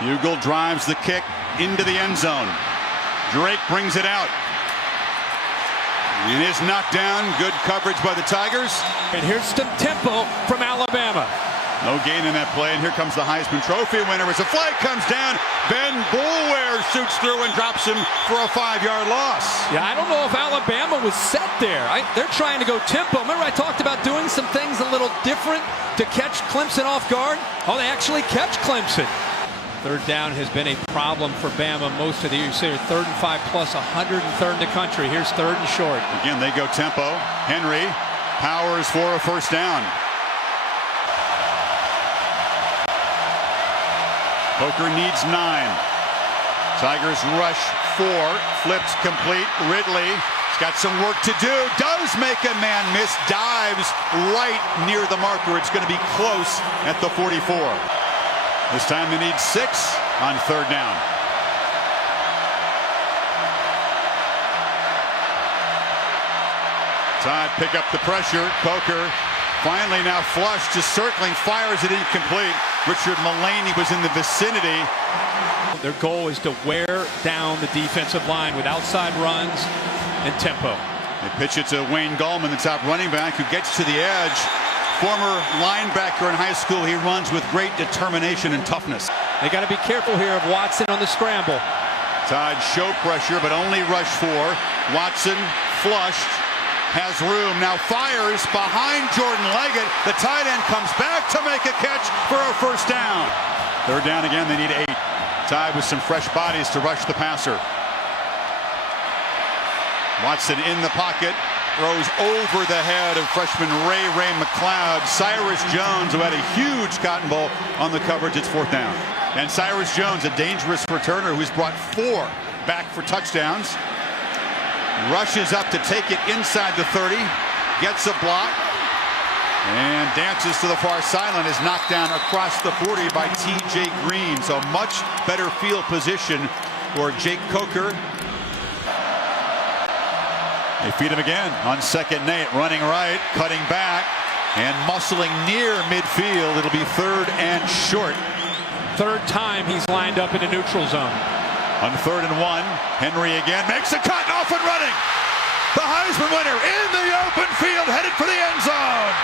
Hugo drives the kick into the end zone. Drake brings it out. And is knocked down. Good coverage by the Tigers. And here's some tempo from Alabama. No gain in that play, and here comes the Heisman Trophy winner as a flag comes down. Ben Boulware shoots through and drops him for a 5-yard loss. Yeah, I don't know if Alabama was set there. They're trying to go tempo. Remember I talked about doing some things a little different to catch Clemson off guard? Oh, they actually catch Clemson. Third down has been a problem for Bama most of the year. You say 3rd and 5 plus 103rd in the country. Here's 3rd and short. Again, they go tempo. Henry powers for a first down. Coker needs 9. Tigers rush 4. Flipped complete. Ridley's got some work to do. Does make a man miss. Dives right near the marker. It's going to be close at the 44. This time they need 6 on 3rd down. Todd pick up the pressure. Coker finally now flushed, just circling, fires it incomplete. Richard Mullaney was in the vicinity. Their goal is to wear down the defensive line with outside runs and tempo. They pitch it to Wayne Gallman, the top running back, who gets to the edge. Former linebacker in high school, he runs with great determination and toughness. They got to be careful here of Watson on the scramble. Todd show pressure, but only rush 4. Watson flushed, has room, now fires behind Jordan Leggett. The tight end comes back to make a catch for a first down. 3rd down again, they need 8. Tide with some fresh bodies to rush the passer. Watson in the pocket, throws over the head of freshman Ray McLeod. Cyrus Jones, who had a huge cotton ball on the coverage. It's 4th down. And Cyrus Jones, a dangerous returner who's brought 4 back for touchdowns. Rushes up to take it inside the 30. Gets a block. And dances to the far sideline. Is knocked down across the 40 by T.J. Green. So much better field position for Jake Coker. They feed him again on 2nd and 8. Running right, cutting back, and muscling near midfield. It'll be 3rd and short. 3rd time he's lined up in the neutral zone. On 3rd and 1, Henry again makes a cut, off and running. The Heisman winner in the open field, headed for the end zone.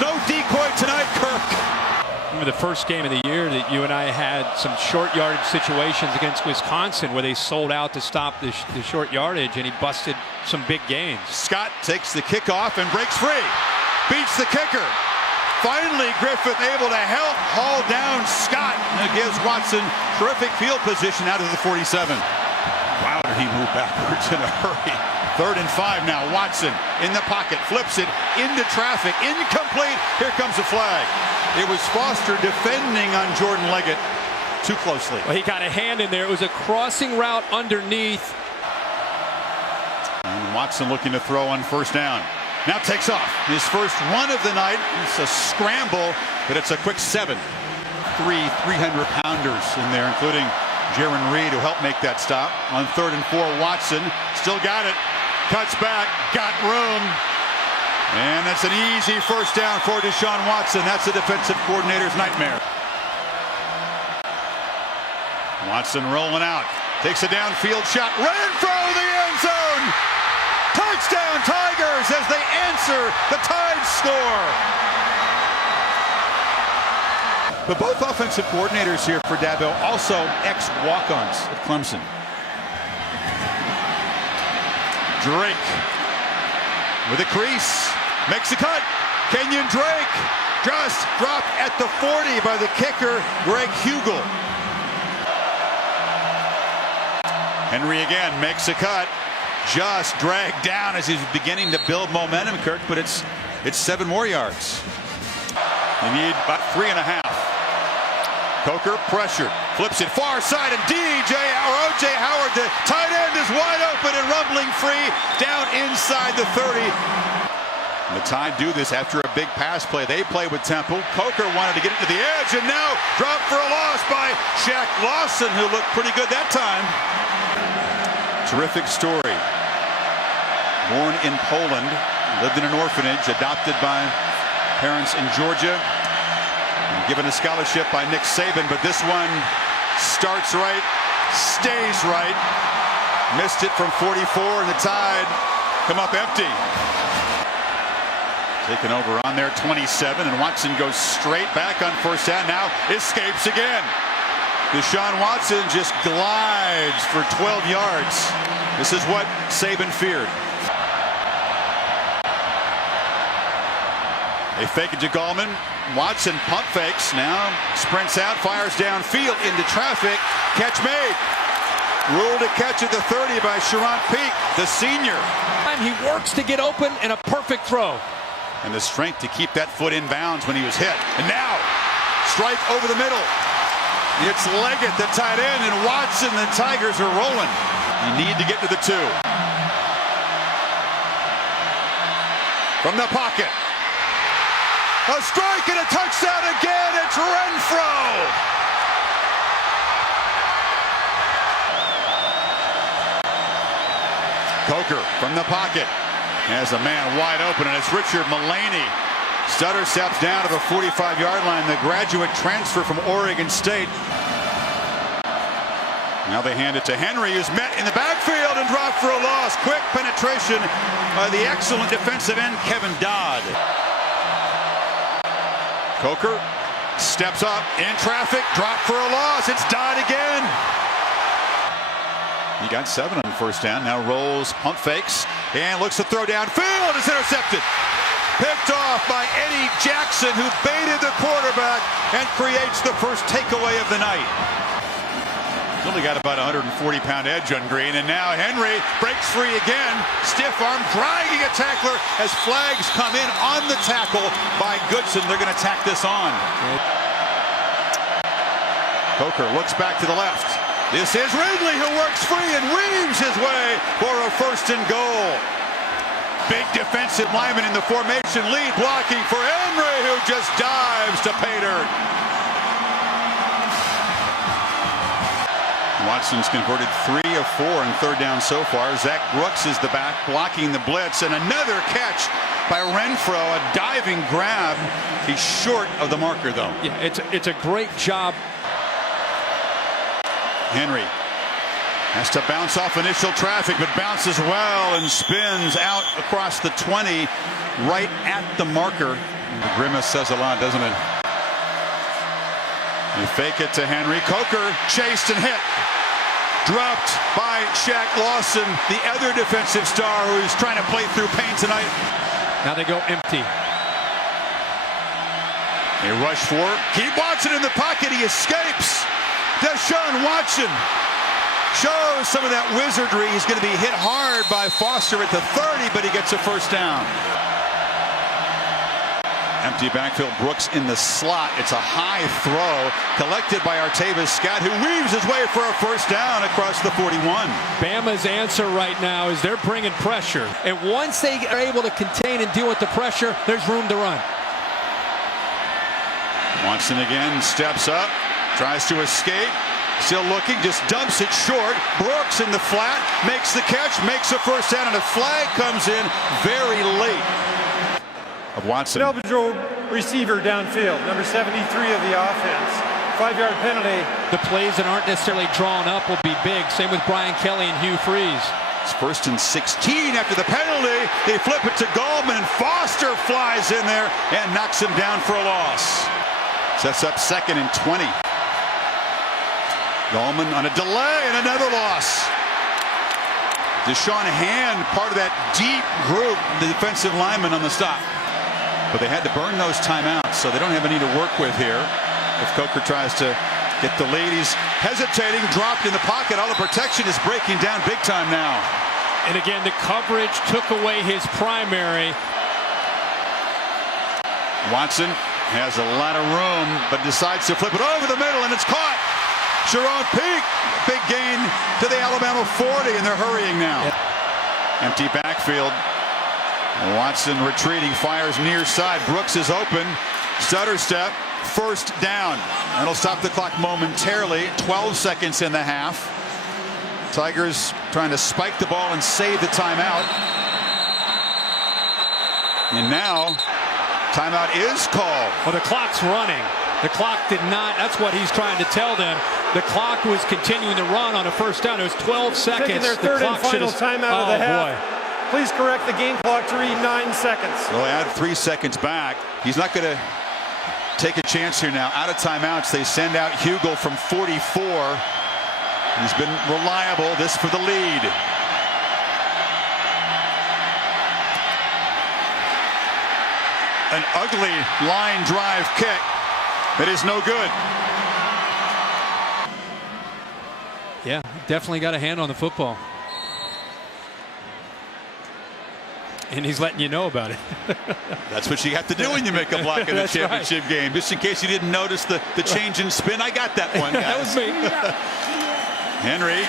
No decoy tonight, Kirk. Remember the first game of the year that you and I had some short yardage situations against Wisconsin where they sold out to stop the short yardage, and he busted some big gains. Scott takes the kickoff and breaks free. Beats the kicker. Finally, Griffith able to help haul down Scott. And it gives Watson terrific field position out of the 47. Wow, did he move backwards in a hurry. 3rd and 5 now. Watson in the pocket, flips it into traffic, incomplete. Here comes a flag. It was Foster defending on Jordan Leggett too closely. Well, he got a hand in there. It was a crossing route underneath. And Watson looking to throw on 1st down. Now takes off. His first run of the night. It's a scramble, but it's a quick 7. 300-pounders in there, including Jaron Reed, who helped make that stop. On 3rd and 4, Watson still got it. Cuts back, got room. And that's an easy first down for Deshaun Watson. That's the defensive coordinator's nightmare. Watson rolling out. Takes a downfield shot. Ran through the end zone. Touchdown Tigers as they answer the Tide score. But both offensive coordinators here for Dabo, also ex-walk-ons at Clemson. Drake with a crease, makes a cut. Kenyon Drake just dropped at the 40 by the kicker, Greg Hugel. Henry again makes a cut, just dragged down as he's beginning to build momentum, Kirk, but it's 7 more yards. They need about 3.5. Coker pressured, flips it far side, and O.J. Howard, the tight end, is wide open and rumbling free down inside the 30. And the Tide do this after a big pass play. They play with tempo. Coker wanted to get it to the edge, and now dropped for a loss by Shaq Lawson, who looked pretty good that time. Terrific story. born in Poland, lived in an orphanage, adopted by parents in Georgia, and given a scholarship by Nick Saban. But this one starts right, stays right. Missed it from 44, and the Tide come up empty. Taken over on their 27, and Watson goes straight back on first down. Now escapes again. Deshaun Watson just glides for 12 yards. This is what Saban feared. They fake it to Gallman. Watson pump fakes. Now sprints out, fires downfield into traffic. Catch made. Ruled to catch at the 30 by Sharon Peak, the senior. And he works to get open, and a perfect throw. And the strength to keep that foot in bounds when he was hit. And now, strike over the middle. It's Leggett, the tight end, and Watson, the Tigers are rolling. You need to get to the 2. From the pocket. A strike and a touchdown again. It's Renfro. Coker from the pocket has a man wide open, and it's Richard Mullaney. Stutter steps down to the 45-yard line, the graduate transfer from Oregon State. Now they hand it to Henry, who's met in the backfield and dropped for a loss. Quick penetration by the excellent defensive end, Kevin Dodd. Coker steps up in traffic, dropped for a loss. It's Dodd again. He got 7 on first down. Now rolls, pump fakes, and looks to throw downfield. It's intercepted. Picked off by Eddie Jackson, who baited the quarterback and creates the first takeaway of the night. He's only got about a 140-pound edge on Green, and now Henry breaks free again. Stiff arm, dragging a tackler as flags come in on the tackle by Goodson. They're going to tack this on. Coker looks back to the left. This is Ridley, who works free and weaves his way for a first and goal. Big defensive lineman in the formation, lead blocking for Henry, who just dives to pay dirt. Watson's converted 3 of 4 on third down so far. Zach Brooks is the back blocking the blitz, and another catch by Renfro, a diving grab. He's short of the marker, though. Yeah, it's a great job. Henry has to bounce off initial traffic, but bounces well and spins out across the 20, right at the marker. The grimace says a lot, doesn't it? You fake it to Henry. Coker chased and hit. Dropped by Shaq Lawson, the other defensive star who's trying to play through pain tonight. Now they go empty. They rush for Keith Watson in the pocket. He escapes. Deshaun Watson shows some of that wizardry. He's going to be hit hard by Foster at the 30, but he gets a first down. Empty backfield, Brooks in the slot. It's a high throw collected by Artavis Scott, who weaves his way for a first down across the 41. Bama's answer right now is they're bringing pressure. And once they are able to contain and deal with the pressure, there's room to run. Watson again steps up, tries to escape. Still looking, just dumps it short. Brooks in the flat, makes the catch, makes a first down, and a flag comes in very late. Of Watson. Eligible receiver downfield, number 73 of the offense. 5-yard penalty. The plays that aren't necessarily drawn up will be big. Same with Brian Kelly and Hugh Freeze. It's 1st and 16 after the penalty. They flip it to Gallman, and Foster flies in there and knocks him down for a loss. Sets up 2nd and 20. Gallman on a delay and another loss. Deshaun Hand, part of that deep group, the defensive lineman on the stop. But they had to burn those timeouts, so they don't have any to work with here. If Coker tries to get the lead, he's hesitating, dropped in the pocket. All the protection is breaking down big time now. And again, the coverage took away his primary. Watson has a lot of room, but decides to flip it over the middle, and it's caught. Sharon Peak, big gain to the Alabama 40, and they're hurrying now. Empty backfield. Watson retreating, fires near side. Brooks is open. Stutter step, first down. That'll stop the clock momentarily. 12 seconds in the half. Tigers trying to spike the ball and save the timeout. And now timeout is called. Well, the clock's running. The clock did not. That's what he's trying to tell them. The clock was continuing to run on a first down. It was 12 seconds. Taking their third and final timeout of the half. Boy. Please correct the game clock to read 9 seconds. They'll add 3 seconds back. He's not going to take a chance here now. Out of timeouts, they send out Hugel from 44. He's been reliable. This for the lead. An ugly line drive kick that is no good. Yeah, definitely got a hand on the football. And he's letting you know about it. That's what you have to do when you make a block in the championship game. Just in case you didn't notice the change in spin. I got that one, guys. That was me. Henry.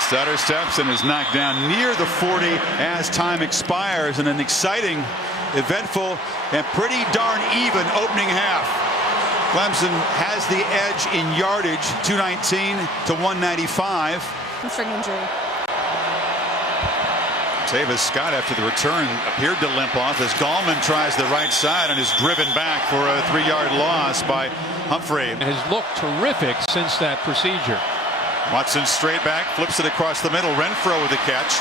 Stutter steps and is knocked down near the 40 as time expires in an exciting, eventful, and pretty darn even opening half. Clemson has the edge in yardage, 219 to 195. Hamstring injury. Tavis Scott, after the return, appeared to limp off as Gallman tries the right side and is driven back for a 3-yard loss by Humphrey. Has looked terrific since that procedure. Watson straight back, flips it across the middle. Renfro with the catch.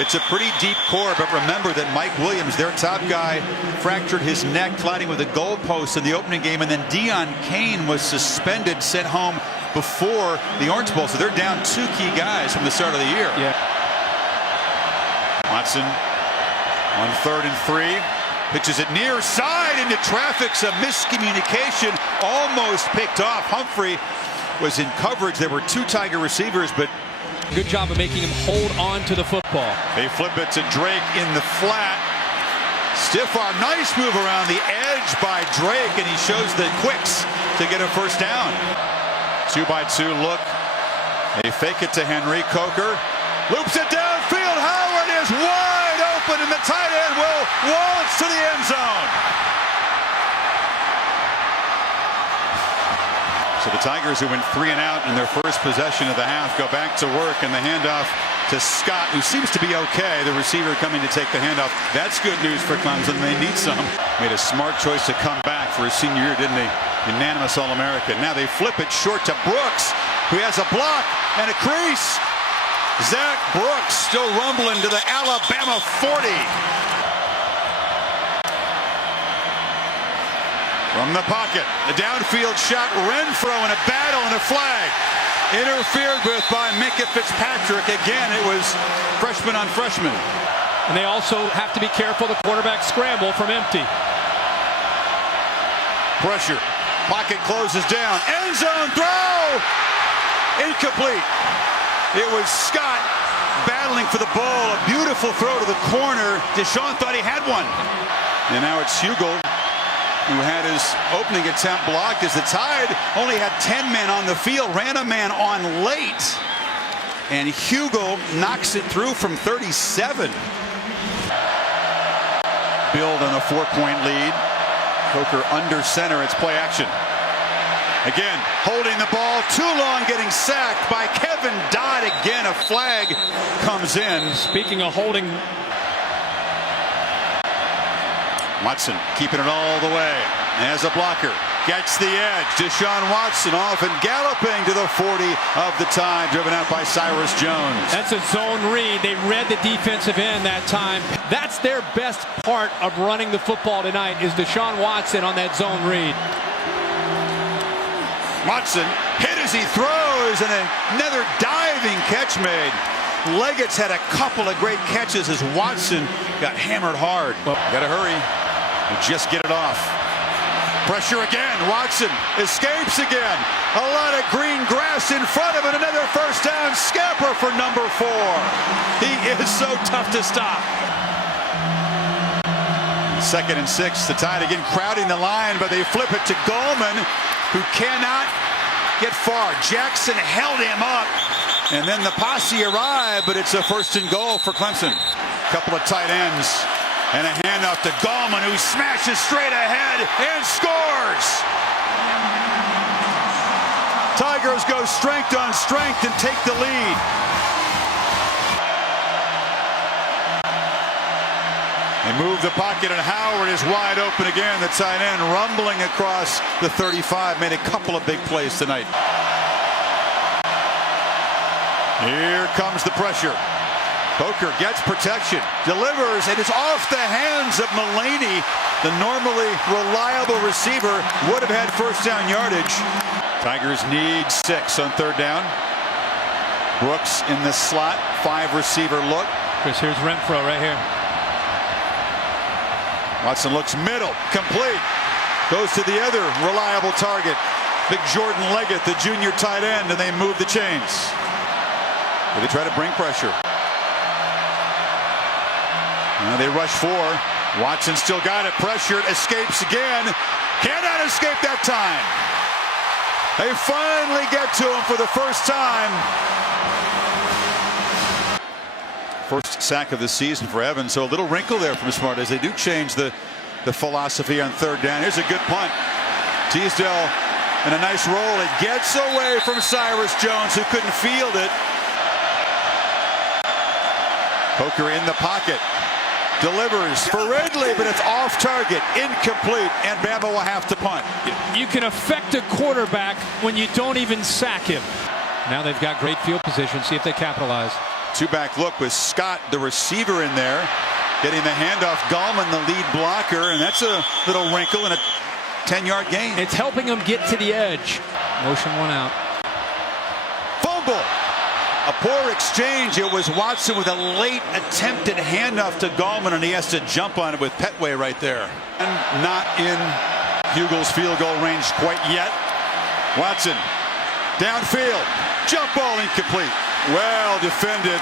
It's a pretty deep core, but remember that Mike Williams, their top guy, fractured his neck colliding with a goalpost in the opening game, and then Deion Kane was suspended, sent home before the Orange Bowl. So they're down 2 key guys from the start of the year. Yeah. Watson on 3rd and 3. Pitches it near side into traffic's a miscommunication. Almost picked off. Humphrey was in coverage. There were 2 Tiger receivers, but good job of making him hold on to the football. They flip it to Drake in the flat. Stiff arm. Nice move around the edge by Drake, and he shows the quicks to get a first down. 2-by-2 look. They fake it to Henry. Coker loops it downfield. Howard is wide open, and the tight end will waltz to the end zone. So the Tigers, who went 3 and out in their first possession of the half, go back to work, and the handoff to Scott, who seems to be okay. The receiver coming to take the handoff. That's good news for Clemson. They need some. Made a smart choice to come back for his senior year, didn't he? Unanimous All-American. Now they flip it short to Brooks, who has a block and a crease. Zach Brooks still rumbling to the Alabama 40. From the pocket, the downfield shot. Renfro in a battle and a flag. Interfered with by Minkah Fitzpatrick. Again, it was freshman on freshman. And they also have to be careful the quarterback scramble from empty. Pressure. Pocket closes down. End zone throw. Incomplete. It was Scott battling for the ball. A beautiful throw to the corner. Deshaun thought he had one. And now it's Hugel, who had his opening attempt blocked as the Tide only had 10 men on the field, ran a man on late, and Hugel knocks it through from 37. Build on a 4-point lead. Coker under center. It's play action. Again, holding the ball too long, getting sacked by Kevin Dodd. Again, a flag comes in. Speaking of holding, Watson keeping it all the way as a blocker. Gets the edge. Deshaun Watson off and galloping to the 40 of the Tide, driven out by Cyrus Jones. that's a zone read. They read the defensive end that time. That's their best part of running the football tonight, is Deshaun Watson on that zone read. Watson hit as he throws, and another diving catch made. Leggett's had a couple of great catches as Watson got hammered hard. Well, gotta hurry. Just get it off. Pressure again. Watson escapes again. A lot of green grass in front of it. Another first down. Scamper for number 4. He is so tough to stop. 2nd and 6. The Tide again crowding the line, but they flip it to Gallman, who cannot get far. Jackson held him up, and then the posse arrived, but it's a 1st and goal for Clemson. Couple of tight ends, and a handoff to Gallman, who smashes straight ahead and scores. Tigers go strength on strength and take the lead. They move the pocket, and Howard is wide open again. The tight end rumbling across the 35. Made a couple of big plays tonight. Here comes the pressure. Coker gets protection, delivers, and it's off the hands of Mullaney. The normally reliable receiver would have had first down yardage. Tigers need 6 on third down. Brooks in the slot, 5 receiver look. Chris, here's Renfro right here. Watson looks middle, complete. Goes to the other reliable target. Big Jordan Leggett, the junior tight end, and they move the chains. They try to bring pressure. Now they rush 4. Watson still got it, pressured, escapes again. Cannot escape that time. They finally get to him for the first time. First sack of the season for Evans, so a little wrinkle there from Smart as they do change the philosophy on third down. Here's a good punt. Teasdale in a nice roll. It gets away from Cyrus Jones, who couldn't field it. Coker in the pocket. Delivers for Ridley, but it's off target, incomplete, and Bama will have to punt. You can affect a quarterback when you don't even sack him. Now they've got great field position. See if they capitalize. Two-back look with Scott, the receiver, in there. Getting the handoff. Gallman, the lead blocker, and that's a little wrinkle and a 10-yard gain. It's helping him get to the edge. Motion one out. Fumble. A poor exchange. It was Watson with a late attempted handoff to Gallman, and he has to jump on it with Petway right there. And not in Hugel's field goal range quite yet. Watson downfield. Jump ball incomplete. Well defended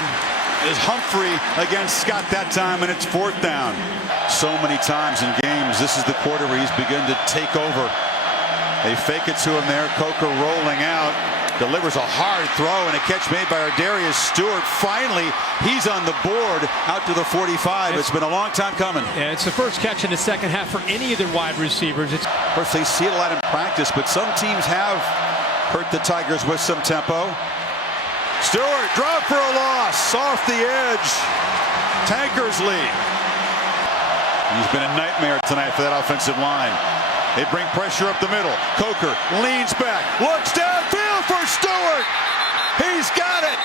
is Humphrey against Scott that time, and it's 4th down. So many times in games, this is the quarter where he's begun to take over. They fake it to him there. Coker rolling out. Delivers a hard throw, and a catch made by Ardarius Stewart. Finally, he's on the board out to the 45. It's been a long time coming. Yeah, it's the first catch in the second half for any of the wide receivers. Of course, they see it a lot in practice, but some teams have hurt the Tigers with some tempo. Stewart, drop for a loss, off the edge. Tankers lead. He's been a nightmare tonight for that offensive line. They bring pressure up the middle. Coker leans back, looks downfield for Stewart. He's got it.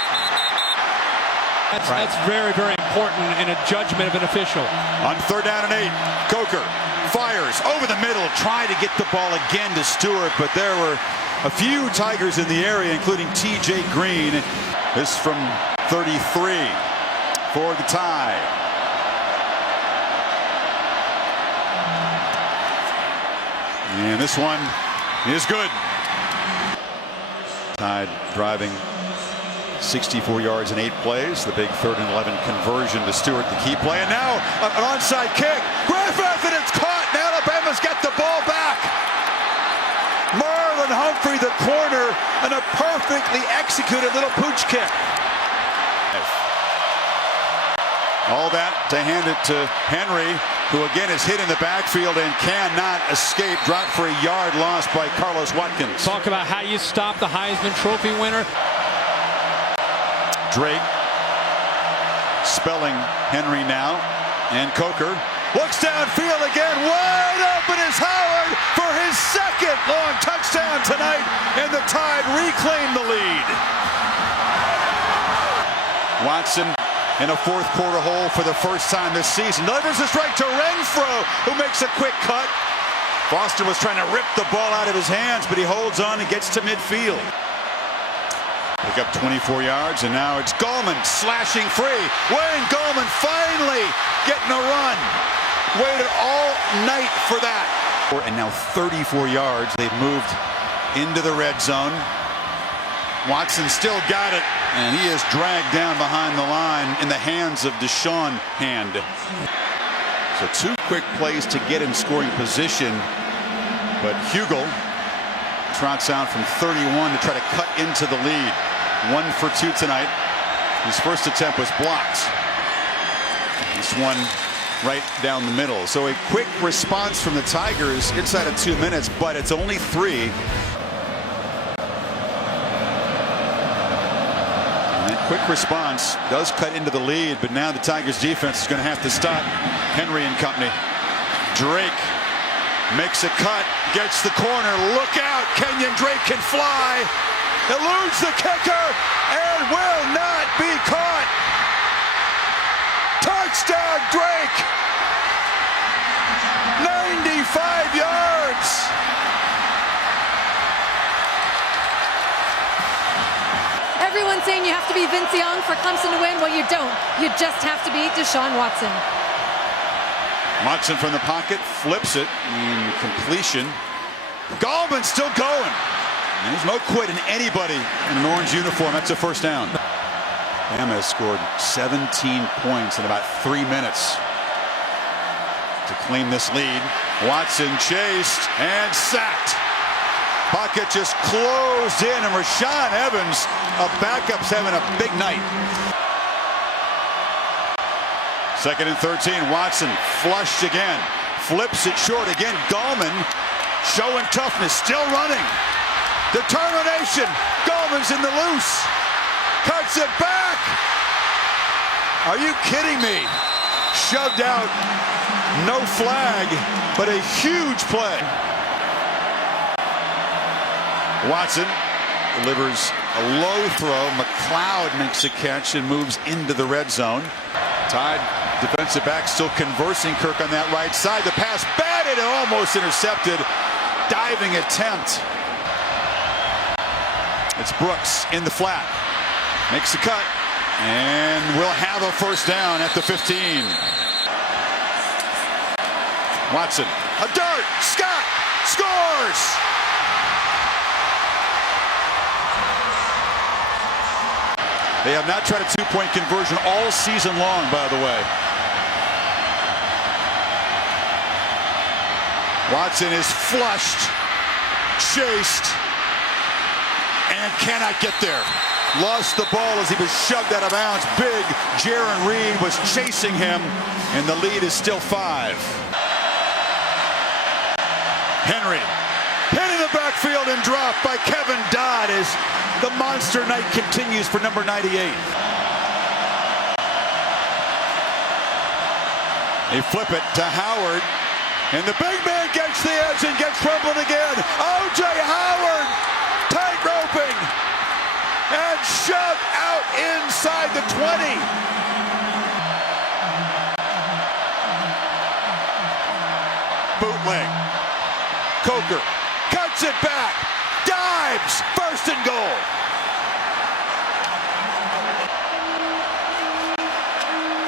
That's very, very important in a judgment of an official. On third down and 8, Coker fires over the middle, trying to get the ball again to Stewart, but there were a few Tigers in the area, including T.J. Green. This from 33 for the tie. And this one is good. Tide driving 64 yards in 8 plays. The big 3rd and 11 conversion to Stewart, the key play. And now an onside kick. Griffith, and it's caught. And Alabama's got the ball back. Marlon Humphrey, the corner, and a perfectly executed little pooch kick. All that to hand it to Henry, who again is hit in the backfield and cannot escape. Dropped for a yard, lost by Carlos Watkins. Talk about how you stop the Heisman Trophy winner. Drake spelling Henry now, and Coker looks downfield again. Wide open is Howard for his 2nd long touchdown tonight, and the Tide reclaim the lead. Watson in a 4th quarter hole for the first time this season. Delivers a strike to Renfro, who makes a quick cut. Foster was trying to rip the ball out of his hands, but he holds on and gets to midfield. Pick up 24 yards, and now it's Gallman slashing free. Wayne Gallman finally getting a run. Waited all night for that. And now 34 yards. They've moved into the red zone. Watson still got it, and he is dragged down behind the line in the hands of Deshaun Hand. So 2 quick plays to get in scoring position, but Hugel trots out from 31 to try to cut into the lead. 1 for 2 tonight. His first attempt was blocked. This one right down the middle. So a quick response from the Tigers inside of 2 minutes, but it's only 3. quick response does cut into the lead, but now the Tigers defense is going to have to stop Henry and company. Drake makes a cut, gets the corner. Look out, Kenyon Drake can fly. Eludes the kicker and will not be caught. Touchdown, Drake. 95 yards. Everyone's saying you have to be Vince Young for Clemson to win. Well, you don't. You just have to be Deshaun Watson. Watson from the pocket, flips it, and completion. Gallman's still going. And there's no quit in anybody in an orange uniform. That's a first down. Bama has scored 17 points in about 3 minutes to claim this lead. Watson chased and sacked. Pocket just closed in, and Rashaan Evans, a backup's having a big night. 2nd and 13. Watson flushed again. Flips it short again. Gallman showing toughness. Still running. Determination. Gallman's in the loose. Cuts it back. Are you kidding me? Shoved out. No flag, but a huge play. Watson delivers a low throw. McLeod makes a catch and moves into the red zone. Tide defensive back still conversing Kirk on that right side. The pass batted and almost intercepted. Diving attempt. It's Brooks in the flat. Makes the cut. And we'll have a first down at the 15. Watson. A dart. Scott scores. They have not tried a two-point conversion all season long, by the way. Watson is flushed, chased, and cannot get there. Lost the ball as he was shoved out of bounds. Big Jaron Reed was chasing him, and the lead is still 5. Henry hit in the backfield and dropped by Kevin Dodd as the monster night continues for number 98. They flip it to Howard, and the big man gets the edge and gets crumbled again. O.J. Howard tight roping and shoved out inside the 20. Bootleg. Coker cuts it back. Dives. First and goal.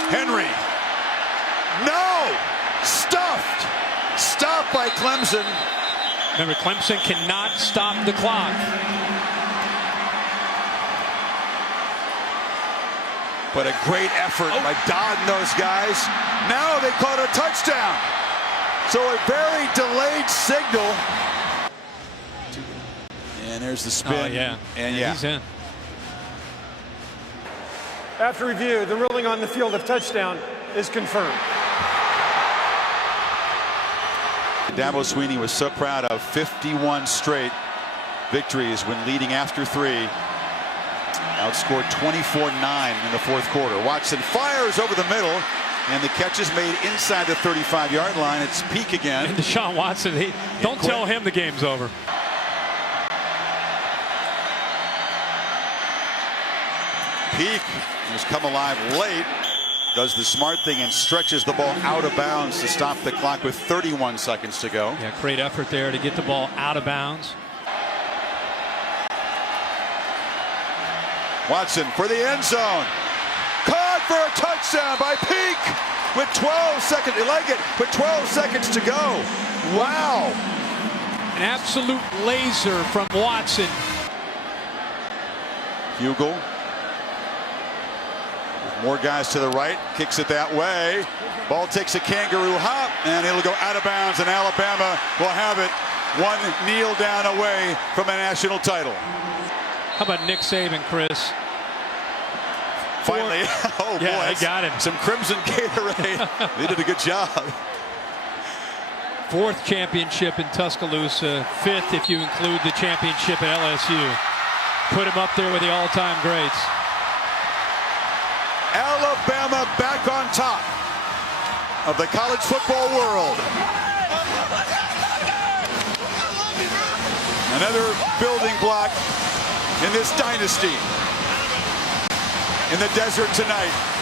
Henry. No. Stuffed. Stopped by Clemson. Remember, Clemson cannot stop the clock. But a great effort by Dodd and those guys. Now they caught a touchdown. So a very delayed signal. And there's the spin. Oh, yeah. And yeah. He's in. After review, the ruling on the field of touchdown is confirmed. Dabo Swinney was so proud of 51 straight victories when leading after 3. Outscored 24-9 in the 4th quarter. Watson fires over the middle, and the catch is made inside the 35-yard line. It's Peak again. And Deshaun Watson, don't tell him the game's over. Peak has come alive late, does the smart thing and stretches the ball out of bounds to stop the clock with 31 seconds to go. Yeah, great effort there to get the ball out of bounds. Watson for the end zone. Caught for a touchdown by Peak with 12 seconds. Leggett with 12 seconds to go. Wow. An absolute laser from Watson. Hugel. More guys to the right. Kicks it that way. Ball takes a kangaroo hop, and it'll go out of bounds, and Alabama will have it one kneel down away from a national title. How about Nick Saban, Chris? Finally, oh boy, yeah, they got him. Some Crimson Gatorade. They did a good job. 4th championship in Tuscaloosa, 5th if you include the championship at LSU. Put him up there with the all-time greats. Alabama back on top of the college football world. Another building block in this dynasty in the desert tonight.